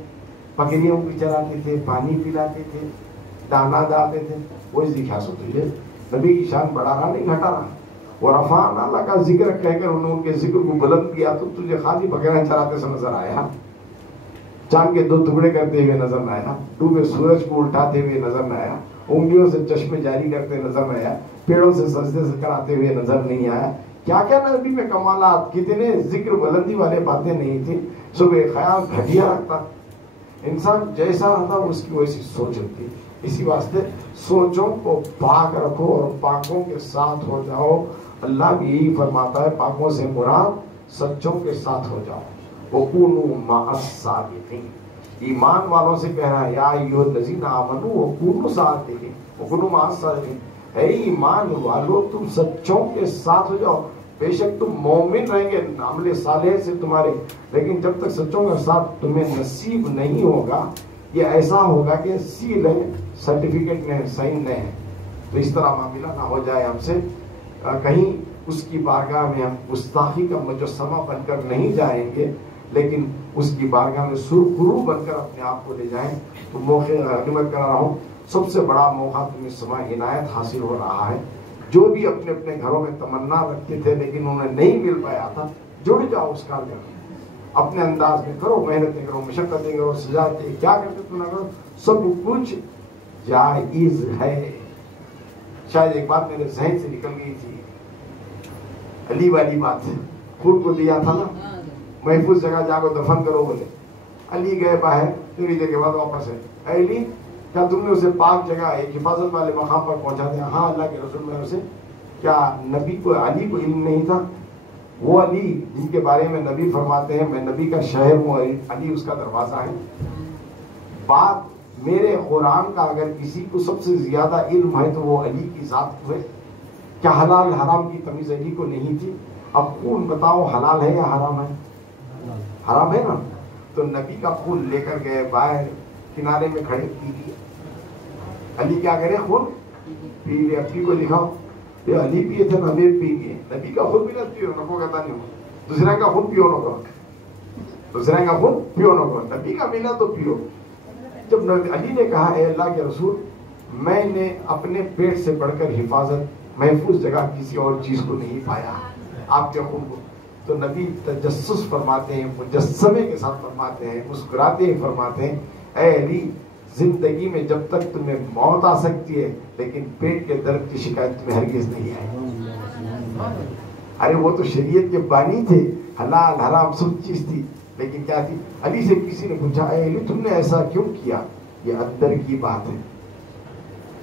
بکریوں کو چلاتے تھے، پانی پلاتے تھے، دانا ڈالتے تھے. وہی دکھا سو تجھے نبی کی شان بڑھا رہا نہیں گھٹا رہا. وہ رفعنا اللہ کا ذکر کہہ کر انہوں نے ان کے ذکر کو بلند کیا تو تجھے خالی بکریاں چلاتے سے نظر آیا، چاند کے 2 ٹکڑے کرتے ہوئے نظر نہ آیا، ڈوبے سورج کو الٹاتے ہوئے نظر نہ آیا، انگلیوں سے چشمے جاری کرتے نظر نہ آیا، پیڑوں سے سجدے سے کراتے ہوئے نظر نہیں آیا. کیا کیا نبی میں کمالات، کتنے ذکر بلندی والے باتیں نہیں تھی. صبح خیال گھٹیا رکھتا. انسان جیسا رہتا اس کی ویسی سوچ ہوتی. اسی واسطے سوچوں کو پاک رکھو اور پاکوں کے ساتھ ہو جاؤ. اللہ بھی یہی فرماتا ہے پاکوں سے مراد سچوں کے ساتھ ہو جاؤ. وَكُونُوا مَعَ الصَّادِقِينَ. ایمان والوں سے کہہ رہا ہے یا ایھا الذین آمنوا وَكُونُوا صادقین وَكُونُوا مَعَ الصَّادِقِينَ. اے ایمان والو تم سچوں کے ساتھ ہو جاؤ. بے شک تم مومن رہیں گے عمل صالح سے تمہارے، لیکن جب تک سچوں کا ساتھ تمہیں نصیب نہیں ہوگا یہ ایسا ہوگا کہ سیل ہے سرٹیفکیٹ نہیں، سائن نہیں ہے. تو اس طرح معاملہ نہ ہو جائے ہم سے. کہیں اس کی بارگاہ میں ہم گستاخی کا مجسمہ بن کر نہیں جائیں گے، لیکن اس کی بارگاہ میں سرخرو بن کر اپنے آپ کو لے جائیں. تو موقع غنیمت کر رہا ہوں. سب سے بڑا موقع تمہیں سما عنایت حاصل ہو رہا ہے. جو بھی اپنے اپنے گھروں میں تمنا رکھتے تھے لیکن انہیں نہیں مل پایا تھا، جڑ جاؤ اس کار میں. اپنے انداز میں کرو، محنتیں کرو، مشقتیں کرو، سجاتے کیا کرتے تم نہ کرو، سب کچھ جائز ہے. شاید ایک بات میرے ذہن سے نکل گئی تھی، علی والی بات. خود کو دیا تھا نا محفوظ جگہ جا کو دفن کرو بولے. علی گئے باہر تھوڑی دیر کے بعد واپس ہے. اے علی کیا تم نے اسے پاک جگہ ایک حفاظت والے مقام پر پہنچا دیا؟ ہاں اللہ کے رسول میں اسے. کیا نبی کو علی کو علم نہیں تھا؟ وہ علی جن کے بارے میں نبی فرماتے ہیں میں نبی کا شہر ہوں، علی اس کا دروازہ ہے. بات میرے قرآن کا اگر کسی کو سب سے زیادہ علم ہے تو وہ علی کی ذات کو ہے. کیا حلال حرام کی تمیز علی کو نہیں تھی؟ اب خون بتاؤ حلال ہے یا حرام ہے؟ حرام ہے نا. تو نبی کا خون لے کر گئے باہر کنارے میں کھڑے پی لیے. علی کیا کرے؟ خون پی لے. اپنی کو دکھاؤ یہ علی پیے تھے نا ہمیں پی لیے. نبی کا خون بھی نہ پیو نکو کہتا نہیں ہوں. دوسرے کا خون پیو نکو. دوسرے کا خون پیو نکو. نبی کا ملا تو پیو. جب علی نے کہا اے اللہ کے رسول میں نے اپنے پیٹ سے بڑھ کر حفاظت محفوظ جگہ کسی اور چیز کو نہیں پایا آپ کے خون کو. تو نبی تجسس فرماتے ہیں, مجسمے کے ساتھ فرماتے ہیں, مسکراتے ہیں, فرماتے ہیں اے علی زندگی میں جب تک تمہیں موت آ سکتی ہے لیکن پیٹ کے درد کی شکایت تمہیں ہرگز نہیں آئے. ارے وہ تو شریعت کے بانی تھے, حلال حرام سب چیز تھی, لیکن کیا تھی؟ علی سے کسی نے پوچھا اے علی تم نے ایسا کیوں کیا؟ یہ اندر کی بات ہے,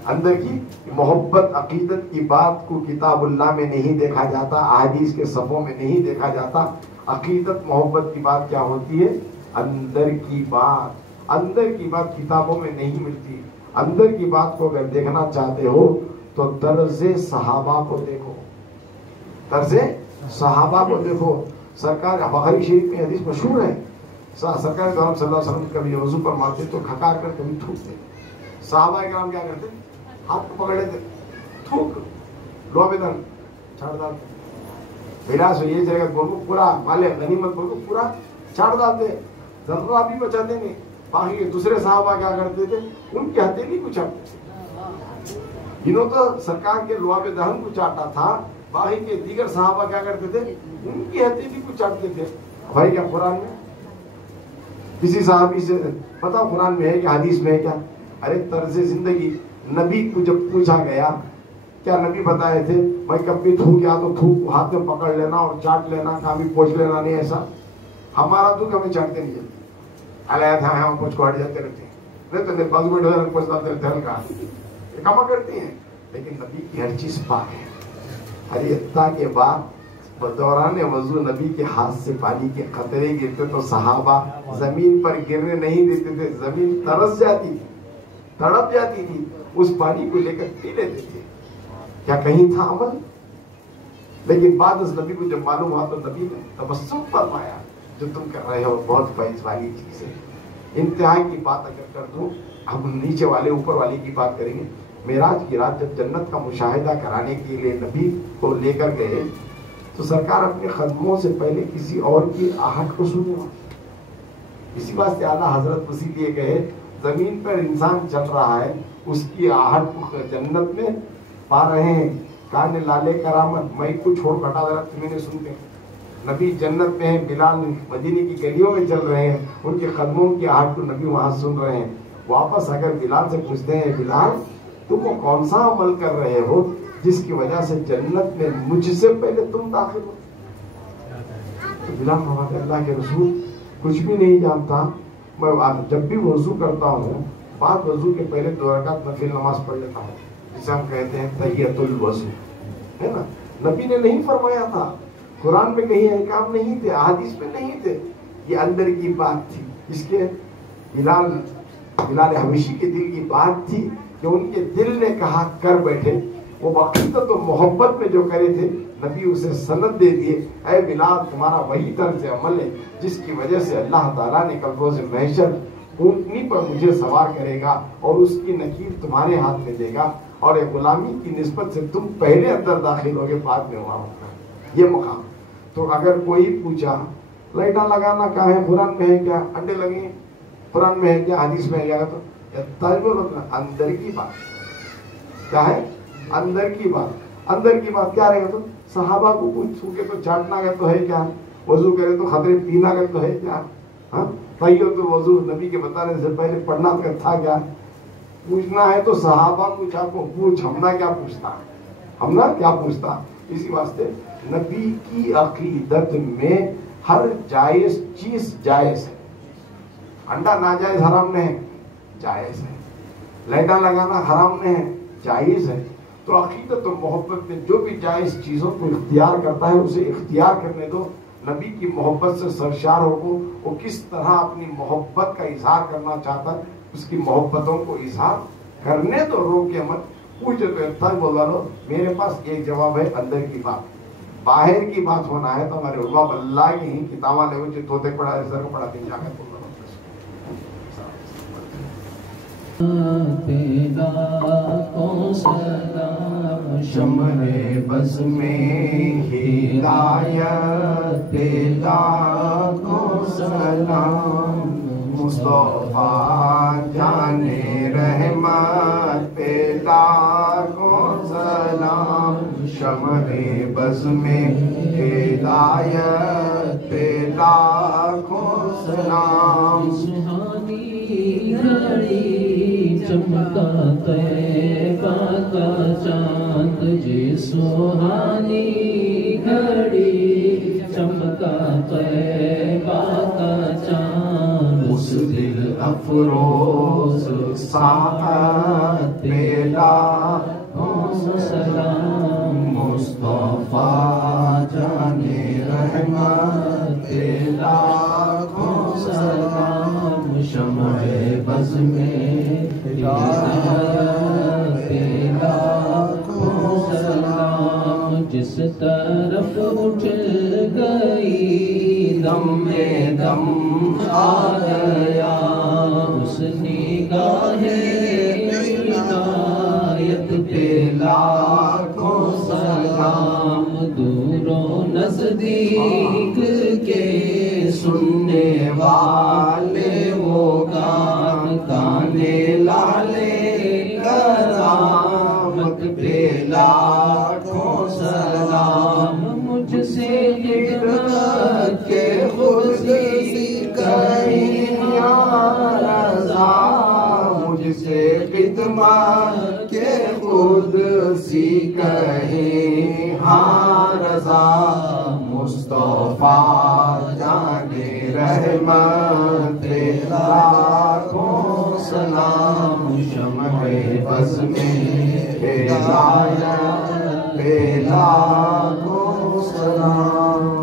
اندر کی محبت عقیدت کی بات کو کتاب اللہ میں نہیں دیکھا جاتا, احادیث کے صفوں میں نہیں دیکھا جاتا. عقیدت محبت کی بات کیا ہوتی ہے؟ اندر کی بات. اندر کی بات کتابوں میں نہیں ملتی. اندر کی بات کو اگر دیکھنا چاہتے ہو تو طرز صحابہ کو دیکھو, طرز صحابہ کو دیکھو. سرکار بخاری شریف میں حدیث مشہور ہے, سرکار صلی اللہ علیہ وسلم کبھی وضو فرماتے تو کھکار کر کبھی تھوکتے. صحابہ کرام کیا کرتے؟ ہاتھ کو پکڑ لیتے, تھوک لو بیدن چھاڑ ڈالتے. میرا سو یہ جگہ بولو پورا مالے غنیمت بولو پورا چھاڑ ڈالتے, ذرہ بھی بچاتے نہیں. باقی دوسرے صحابہ کیا کرتے تھے؟ ان کی ہتھیلی کو چاٹتے. انہوں تو سرکار کے لواب دہن کو چاٹا تھا, باقی کے دیگر صحابہ کیا کرتے تھے؟ ان کی ہتھیلی کو چاٹتے تھے. بھائی کیا قرآن میں کسی صحابی سے پتا قرآن میں ہے کہ حدیث میں ہے کیا؟ ارے طرز زندگی. نبی کو جب پوچھا گیا کیا نبی بتائے تھے بھائی کبھی تھوک گیا تو تھوک ہاتھ میں پکڑ لینا اور چاٹ لینا, کبھی پوچھ لینا نہیں. ایسا ہمارا تو ہمیں چاٹتے نہیں ہے, علیہ تھا ہم پوچھ کو ہٹ جاتے رہتے ہیں. نہیں تو باغ میں پوچھ ڈالتے رہتے ہلکا کما کرتے ہیں. لیکن نبی کی ہر چیز پاک ہے. ارے اتنا کے بعد دوران وضو نبی کے ہاتھ سے پانی کے قطرے گرتے تو صحابہ زمین پر گرنے نہیں دیتے تھے, زمین ترس جاتی تھی, تڑپ جاتی تھی. اس پانی کو لے کر پی لیتے تھے. کیا کہیں تھا عمل؟ لیکن بعد اس نبی کو جب معلوم ہوا تو نبی نے تبسم فرمایا جو تم کر رہے ہو بہت فیض والی چیز ہے. انتہائی کی بات اگر کر دوں, ہم نیچے والے اوپر والے کی بات کریں گے. معراج کی رات جب جنت کا مشاہدہ کرانے کے لیے نبی کو لے کر گئے تو سرکار اپنے قدموں سے پہلے کسی اور کی آہٹ کو سنے. اسی بات سے اعلیٰ حضرت اسی لیے گئے زمین پر انسان چل رہا ہے اس کی آہٹ کو جنت میں پا رہے ہیں. کان لالے کرامت میں کو چھوڑ ہٹا دے تمہیں نہیں سنتے. نبی جنت میں ہیں, بلال مدینے کی گلیوں میں چل رہے ہیں, ان کے قدموں کی آہٹ کو نبی وہاں سن رہے ہیں. واپس اگر بلال سے پوچھتے ہیں بلال تم وہ کون سا عمل کر رہے ہو جس کی وجہ سے جنت میں مجھ سے پہلے تم داخل ہو؟ تو بلال فرماتے اللہ کے رسول کچھ بھی نہیں جانتا, میں جب بھی وضو کرتا ہوں بعد وضو کے پہلے 2 رکعت نفل نماز پڑھ لیتا ہوں جسے ہم کہتے ہیں تحیۃ الوضو, ہے نا. نبی نے نہیں فرمایا تھا, قرآن میں کہیں احکام نہیں تھے, احادیث میں نہیں تھے. یہ اندر کی بات تھی. اس کے بلال حبشی کے دل کی بات تھی کہ ان کے دل نے کہا کر بیٹھے. وہ عقیدت و محبت میں جو کرے تھے نبی اسے سند دے دیے اے بلال تمہارا وہی طرز عمل ہے جس کی وجہ سے اللہ تعالیٰ نے کل روز محشر اونٹنی پر مجھے سوار کرے گا اور اس کی نکیر تمہارے ہاتھ میں دے گا, اور غلامی کی نسبت سے تم پہلے اندر داخل ہوگے بعد میں وہاں ہوگا یہ مقام. تو اگر کوئی پوچھا لائٹاں لگانا کہاں ہے, قرآن میں ہے کیا؟ انڈے لگے قرآن میں ہے کیا؟ حدیث میں ہے کیا؟ تو اندر کی بات کیا ہے؟ اندر کی بات. اندر کی بات کیا رہے گا؟ تو صحابہ کو پوچھو کہ تو چاٹنا کا تو ہے کیا, وضو کرے تو خطرے پینا کا تو ہے کیا, ہاں تحیۃ الوضو نبی کے بتانے سے پہلے پڑھنا کا تھا کیا؟ پوچھنا ہے تو صحابہ کو پوچھ, ہمنا کیا پوچھتا, ہمنا کیا پوچھتا. اسی واسطے نبی کی عقیدت میں ہر جائز چیز جائز ہے. انڈا ناجائز حرام نہیں ہے, جائز ہے. لائٹاں لگانا حرام نہیں ہے, جائز ہے. تو عقیدت و محبت میں جو بھی جائز چیزوں کو اختیار کرتا ہے اسے اختیار کرنے دو. نبی کی محبت سے سرشار ہو کو وہ کس طرح اپنی محبت کا اظہار کرنا چاہتا ہے اس کی محبتوں کو اظہار کرنے تو روکے مت. پوچھے تو اتنا بولا لو. میرے پاس ایک جواب ہے اندر کی بات. باہر کی بات ہونا ہے تو ہمارے علماء اللہ کی ہی کتاباں لے جو توتے پڑھا سر کو پڑھاتے ہیں جا کر تیرا کو سلام شمع بز میں ہدایت تیرا کو سلام مصطفیٰ جانے رحمت تیرا کو سلام شمع بز میں ہدایت تیرا کو سلام سہانی گھڑی چمکا طیبہ کا چاند جی سہانی گھڑی چمکا طیبہ کا چاند اس دل افروز ساعت تیرا کو سلام مصطفیٰ جانے رحمت تیرا کو سلام شمع بز میں ہدایت تیرا کو سلام جس طرف اٹھ گئی دم میں دم آ گیا اس نگاہ عنایت تیرا کو سلام دور و نزدیک کے سننے والے وہ گان گانے لالے کرامت تیرا کو سلام مجھ سے خدمت کے خود کہیں یا رضا مجھ سے خدمت کے خود سی کہیں ہاں رضا مصطفیٰ جانے رحمت تیرا کو سلام شمع بز میں ہدایت تیرا کو سلام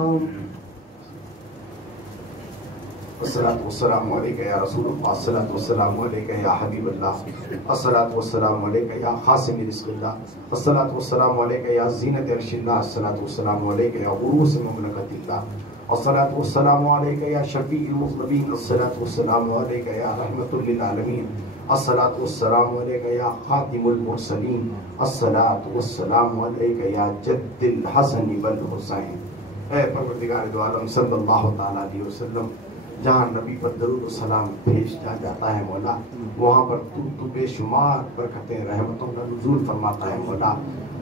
الصلاة والسلام علیکہ یا رسول اللہ الصلاة والسلام علیکہ یا حبیب اللہ الصلاة والسلام علیکہ یا خاسم رزق اللہ الصلاة والسلام علیکہ یا زینت عرش اللہ الصلاة والسلام علیکہ یا عروس مملکت اللہ الصلاة والسلام علیکہ یا شفیع المذنبین الصلاة والسلام علیکہ یا رحمت للعالمین الصلاة والسلام علیکہ یا خاتم المرسلین الصلاة والسلام علیکہ یا جد الحسن والحسین اے پروردگار دو عالم صلی اللہ تعالیٰ علیہ وسلم جہاں نبی پر درود و سلام بھیج جاتا ہے مولا وہاں پر تو بے شمار برکتیں رحمتوں کا نزول فرماتا ہے مولا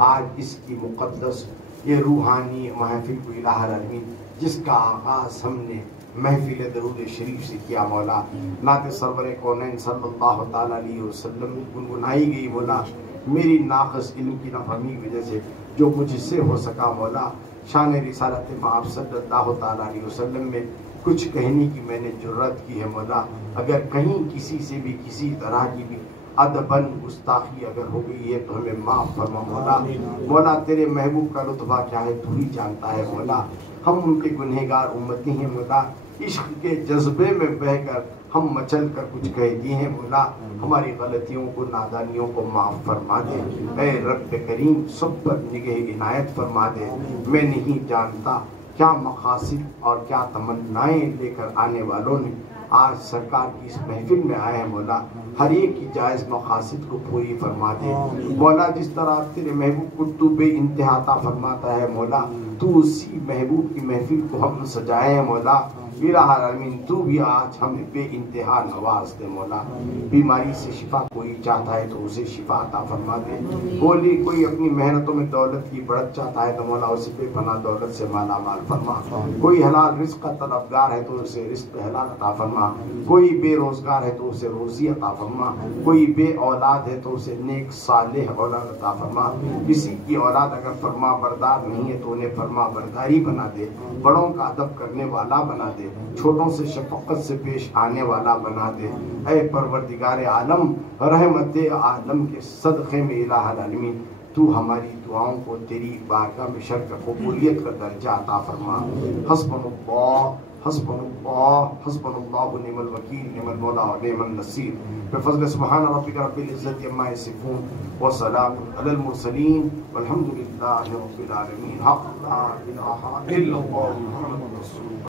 آج اس کی مقدس یہ روحانی محفل کو الہ العالمین جس کا آغاز ہم نے محفل درود شریف سے کیا مولا نعت سرور کونین صلی اللہ تعالیٰ علیہ وسلم گنگنائی گئی مولا میری ناقص علم کی نفہمی کی وجہ سے جو مجھ سے ہو سکا مولا شان رسالت آپ صلی اللہ تعالیٰ علیہ وسلم میں کچھ کہنے کی میں نے جرات کی ہے مولا اگر کہیں کسی سے بھی کسی طرح کی بھی ادباً گستاخی اگر ہو گئی ہے تو ہمیں معاف فرما مولا مولا تیرے محبوب کا لطفہ کیا ہے تو ہی جانتا ہے مولا ہم ان کے گنہگار امتی ہیں مولا عشق کے جذبے میں بہ کر ہم مچل کر کچھ کہہ دیے ہیں مولا ہماری غلطیوں کو نادانیوں کو معاف فرما دے اے رب کریم سب پر نگہ عنایت فرما دے میں نہیں جانتا کیا مقاصد اور کیا تمنائیں لے کر آنے والوں نے آج سرکار کی اس محفل میں آئے ہیں مولا ہر ایک کی جائز مقاصد کو پوری فرما دے مولا جس طرح تیرے محبوب کو تو بے انتہا عطا فرماتا ہے مولا تو اسی محبوب کی محفل کو ہم سجائے ہیں مولا الہ العالمین تو بھی آج ہمیں بے انتہا نواز دے مولا بیماری سے شفا کوئی چاہتا ہے تو اسے شفا عطا فرما دے کوئی اپنی محنتوں میں دولت کی بڑھت چاہتا ہے تو مولا اسے بے پناہ دولت سے مالا مال فرما کوئی حلال رزق کا طلبگار ہے تو اسے رزق حلال عطا فرما کوئی بے روزگار ہے تو اسے روزی عطا فرما کوئی بے اولاد ہے تو اسے نیک صالح اولاد عطا فرما کسی کی اولاد اگر فرما بردار نہیں ہے تو انہیں فرما برداری بنا دے بڑوں کا ادب کرنے والا بنا دے چھوٹوں سے شفقت سے پیش آنے والا بنا دے اے پروردگار عالم رحمت عالم کے صدقے میں الہ العالمین تو ہماری دعاؤں کو تیری بارگاہ میں شرک قبولیت کا درجہ عطا فرما حسبنا اللہ حسبنا اللہ ونعم الوکیل نعم المولا ونعم النصیر بفضل سبحان ربک رب العزت عما یصفون وسلام علی المرسلین والحمد للہ رب العالمین حق لا الہ الا اللہ محمد رسول اللہ.